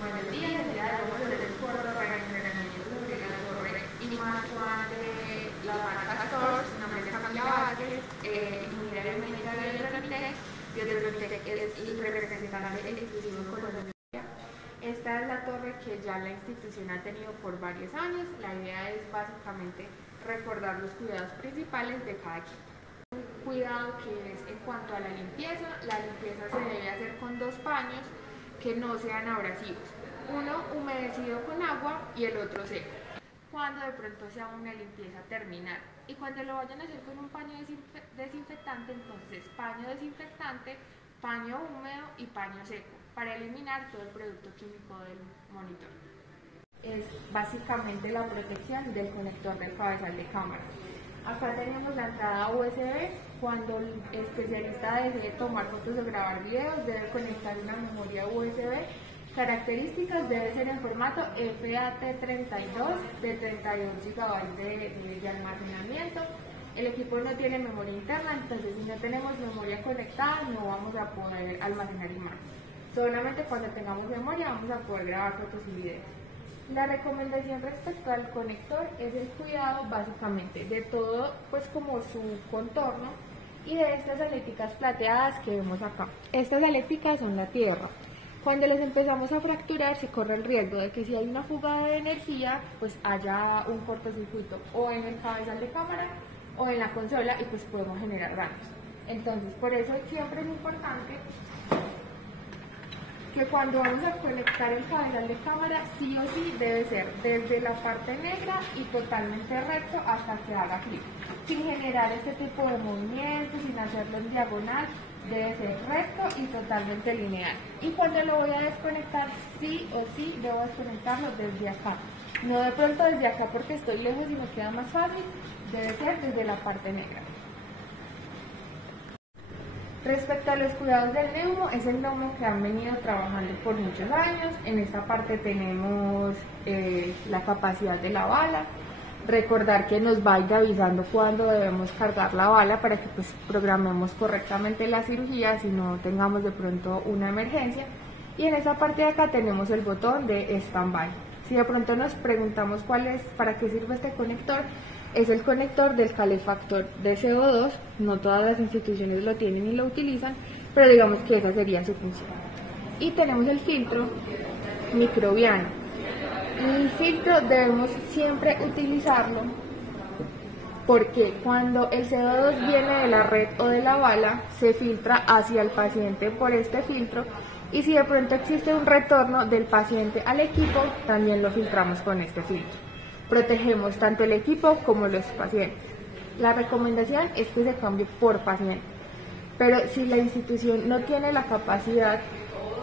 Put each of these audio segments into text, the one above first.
Buenos días, el día de hoy vamos a hacer el corto regeneramiento sobre la torre Imacuán de la marca Stores. Mi nombre es Camila Vázquez, ingeniera biomédica de Biotech. Biotech es el representante exclusivo con Colombia. Esta es la torre que ya la institución ha tenido por varios años. La idea es básicamente recordar los cuidados principales de cada equipo. Un cuidado que es en cuanto a la limpieza se debe hacer con 2 paños que no sean abrasivos, uno humedecido con agua y el otro seco, cuando de pronto sea una limpieza terminal. Y cuando lo vayan a hacer con un paño desinfectante, entonces paño desinfectante, paño húmedo y paño seco, para eliminar todo el producto químico del monitor. Es básicamente la protección del conector del cabezal de cámara. Acá tenemos la entrada USB. Cuando el especialista desee tomar fotos o grabar videos, debe conectar una memoria USB. Características: debe ser en formato FAT32 de 32 GB de almacenamiento. El equipo no tiene memoria interna, entonces si no tenemos memoria conectada no vamos a poder almacenar imágenes. Solamente cuando tengamos memoria vamos a poder grabar fotos y videos. La recomendación respecto al conector es el cuidado básicamente de todo, pues como su contorno, y de estas eléctricas plateadas que vemos acá. Estas eléctricas son la tierra. Cuando les empezamos a fracturar se corre el riesgo de que si hay una fuga de energía, pues haya un cortocircuito o en el cabezal de cámara o en la consola y pues podemos generar daños. Entonces por eso siempre es importante que cuando vamos a conectar el cabezal de cámara, sí o sí debe ser desde la parte negra y totalmente recto hasta que haga clic, sin generar este tipo de movimientos, sin hacerlo en diagonal. Debe ser recto y totalmente lineal. Y cuando lo voy a desconectar, sí o sí debo desconectarlo desde acá, no de pronto desde acá porque estoy lejos y me queda más fácil. Debe ser desde la parte negra. Respecto a los cuidados del neumo, es el neumo que han venido trabajando por muchos años. En esta parte tenemos la capacidad de la bala. Recordar que nos va a ir avisando cuando debemos cargar la bala para que pues programemos correctamente la cirugía si no tengamos de pronto una emergencia. Y en esta parte de acá tenemos el botón de stand-by. Si de pronto nos preguntamos para qué sirve este conector, es el conector del calefactor de CO2. No todas las instituciones lo tienen y lo utilizan, pero digamos que esa sería su función. Y tenemos el filtro microbiano. El filtro debemos siempre utilizarlo porque cuando el CO2 viene de la red o de la bala, se filtra hacia el paciente por este filtro, y si de pronto existe un retorno del paciente al equipo, también lo filtramos con este filtro. Protegemos tanto el equipo como los pacientes. La recomendación es que se cambie por paciente, pero si la institución no tiene la capacidad,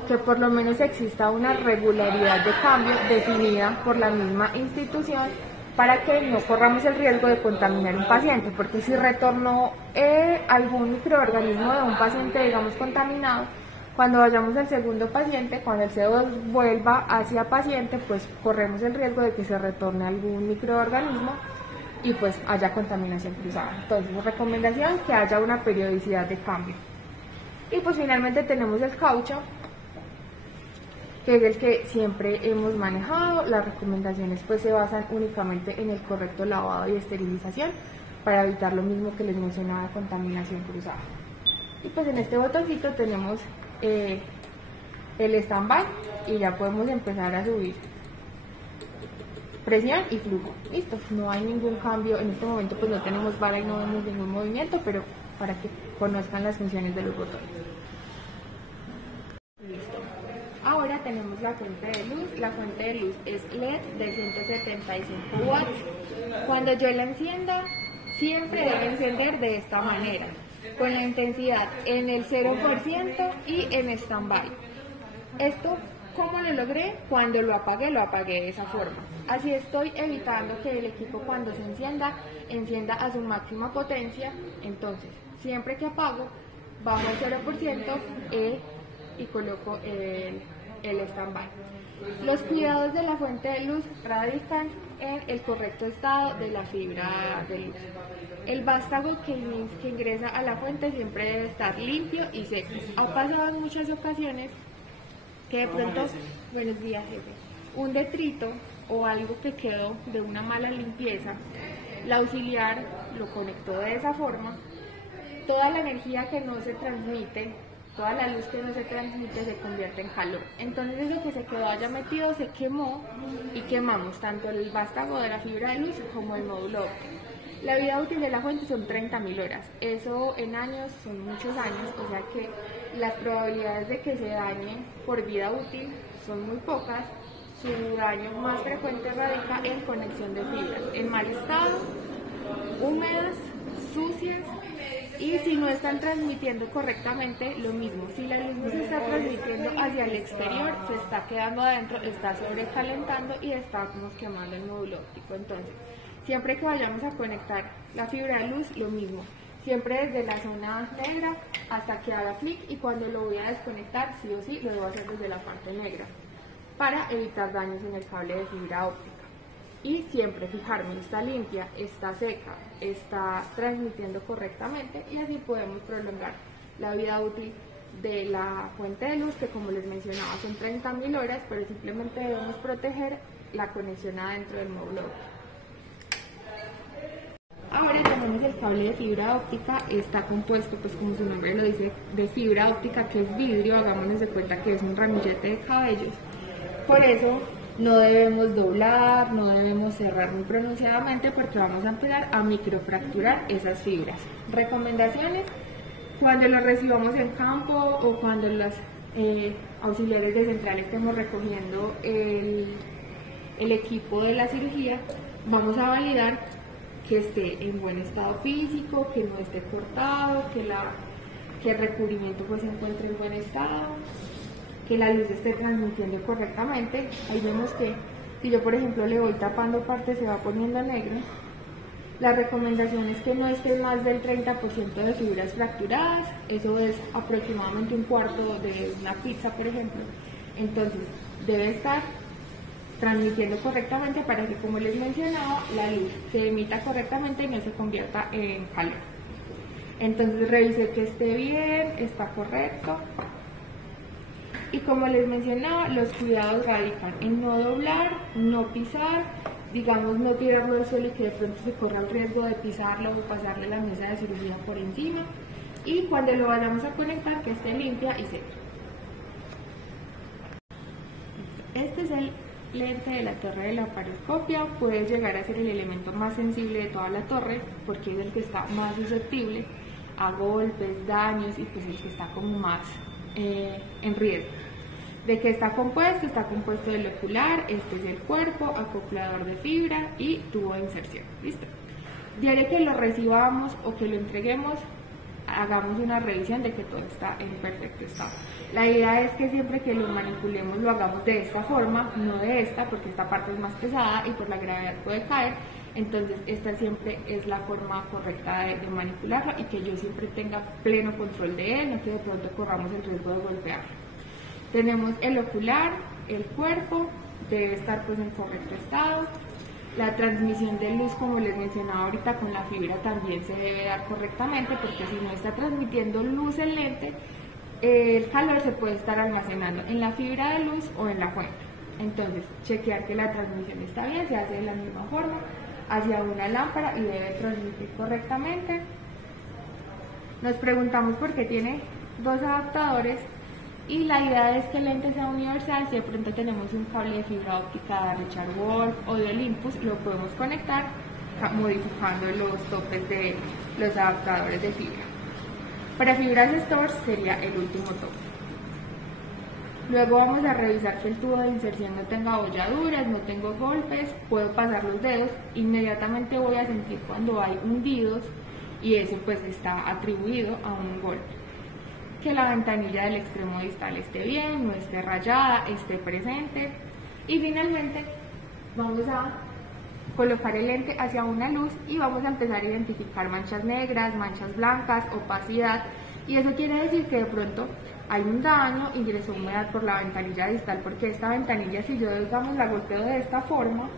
que por lo menos exista una regularidad de cambio definida por la misma institución para que no corramos el riesgo de contaminar un paciente, porque si retornó algún microorganismo de un paciente, digamos, contaminado, cuando vayamos al segundo paciente, cuando el CO2 vuelva hacia paciente, pues corremos el riesgo de que se retorne algún microorganismo y pues haya contaminación cruzada. Entonces, recomendación que haya una periodicidad de cambio. Y pues finalmente tenemos el caucho, que es el que siempre hemos manejado. Las recomendaciones pues se basan únicamente en el correcto lavado y esterilización para evitar lo mismo que les mencionaba, contaminación cruzada. Y pues en este botoncito tenemos el stand-by y ya podemos empezar a subir presión y flujo. Listo, no hay ningún cambio en este momento, pues no tenemos vara y no vemos ningún movimiento, pero para que conozcan las funciones de los botones. Listo. Ahora tenemos la fuente de luz. La fuente de luz es LED de 175 watts. Cuando yo la encienda, siempre debe encender de esta manera, con la intensidad en el 0% y en stand-by. Esto, ¿cómo lo logré? Cuando lo apagué de esa forma. Así estoy evitando que el equipo cuando se encienda a su máxima potencia. Entonces, siempre que apago, bajo el 0% y coloco el stand-by. Los cuidados de la fuente de luz radican en el correcto estado de la fibra de luz. El vástago que ingresa a la fuente siempre debe estar limpio y seco. Ha pasado en muchas ocasiones que de pronto, buenos días jefe, un detrito o algo que quedó de una mala limpieza, la auxiliar lo conectó de esa forma, toda la energía que no se transmite, toda la luz que no se transmite se convierte en calor. Entonces eso que se quedó allá metido se quemó y quemamos tanto el vástago de la fibra de luz como el módulo óptico. La vida útil de la fuente son 30.000 horas, eso en años son muchos años, o sea que las probabilidades de que se dañe por vida útil son muy pocas. Su daño más frecuente radica en conexión de fibras, en mal estado, húmedas, sucias, y si no están transmitiendo correctamente, lo mismo. Si la luz no se está transmitiendo hacia el exterior, se está quedando adentro, está sobrecalentando y estamos quemando el módulo óptico. Entonces, siempre que vayamos a conectar la fibra de luz, lo mismo. Siempre desde la zona negra hasta que haga clic, y cuando lo voy a desconectar, sí o sí, lo debo hacer desde la parte negra para evitar daños en el cable de fibra óptica. Y siempre fijarme, está limpia, está seca, está transmitiendo correctamente, y así podemos prolongar la vida útil de la fuente de luz, que como les mencionaba son 30.000 horas, pero simplemente debemos proteger la conexión adentro del módulo óptico. Ahora tenemos el cable de fibra óptica, está compuesto, pues como su nombre lo dice, de fibra óptica, que es vidrio. Hagámonos de cuenta que es un ramillete de cabellos. Por eso no debemos doblar, no debemos cerrar muy pronunciadamente, porque vamos a empezar a microfracturar esas fibras. Recomendaciones: cuando lo recibamos en campo o cuando los auxiliares de central estemos recogiendo el equipo de la cirugía, vamos a validar que esté en buen estado físico, que no esté cortado, que el recubrimiento pues se encuentre en buen estado, que la luz esté transmitiendo correctamente. Ahí vemos que si yo por ejemplo le voy tapando parte, se va poniendo negro. La recomendación es que no esté más del 30% de fibras fracturadas, eso es aproximadamente un cuarto de una pizza, por ejemplo. Entonces debe estar transmitiendo correctamente para que, como les mencionaba, la luz se emita correctamente y no se convierta en calor. Entonces revisé que esté bien, está correcto. Y como les mencionaba, los cuidados radican en no doblar, no pisar, digamos no tirarlo al suelo y que de pronto se corra el riesgo de pisarlo o pasarle la mesa de cirugía por encima. Y cuando lo vayamos a conectar, que esté limpia y seca. Este es el lente de la torre de la paroscopia. Puede llegar a ser el elemento más sensible de toda la torre, porque es el que está más susceptible a golpes, daños, y pues el que está como más en riesgo. ¿De qué está compuesto? Está compuesto del ocular, este es el cuerpo, acoplador de fibra y tubo de inserción. ¿Listo? Diario que lo recibamos o que lo entreguemos, hagamos una revisión de que todo está en perfecto estado. La idea es que siempre que lo manipulemos lo hagamos de esta forma, no de esta, porque esta parte es más pesada y por la gravedad puede caer. Entonces esta siempre es la forma correcta de manipularlo, y que yo siempre tenga pleno control de él, no que de pronto corramos el riesgo de golpearlo. Tenemos el ocular, el cuerpo, debe estar pues en correcto estado. La transmisión de luz, como les mencionaba ahorita, con la fibra también se debe dar correctamente, porque si no está transmitiendo luz el lente, el calor se puede estar almacenando en la fibra de luz o en la fuente. Entonces, chequear que la transmisión está bien, se hace de la misma forma hacia una lámpara y debe transmitir correctamente. Nos preguntamos por qué tiene dos adaptadores, y la idea es que el lente sea universal. Si de pronto tenemos un cable de fibra óptica de Richard Wolf o de Olympus, lo podemos conectar modificando los topes de los adaptadores de fibra. Para fibras Storz sería el último tope. Luego vamos a revisar que el tubo de inserción no tenga abolladuras, no tengo golpes, puedo pasar los dedos, inmediatamente voy a sentir cuando hay hundidos, y eso pues está atribuido a un golpe. Que la ventanilla del extremo distal esté bien, no esté rayada, esté presente. Y finalmente vamos a colocar el lente hacia una luz y vamos a empezar a identificar manchas negras, manchas blancas, opacidad, y eso quiere decir que de pronto hay un daño, ingresó humedad por la ventanilla distal, porque esta ventanilla, si yo digamos la golpeo de esta forma,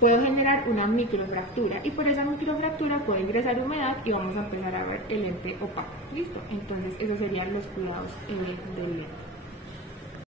puedo generar una microfractura, y por esa microfractura puede ingresar humedad y vamos a empezar a ver el lente opaco. ¿Listo? Entonces esos serían los cuidados del lente.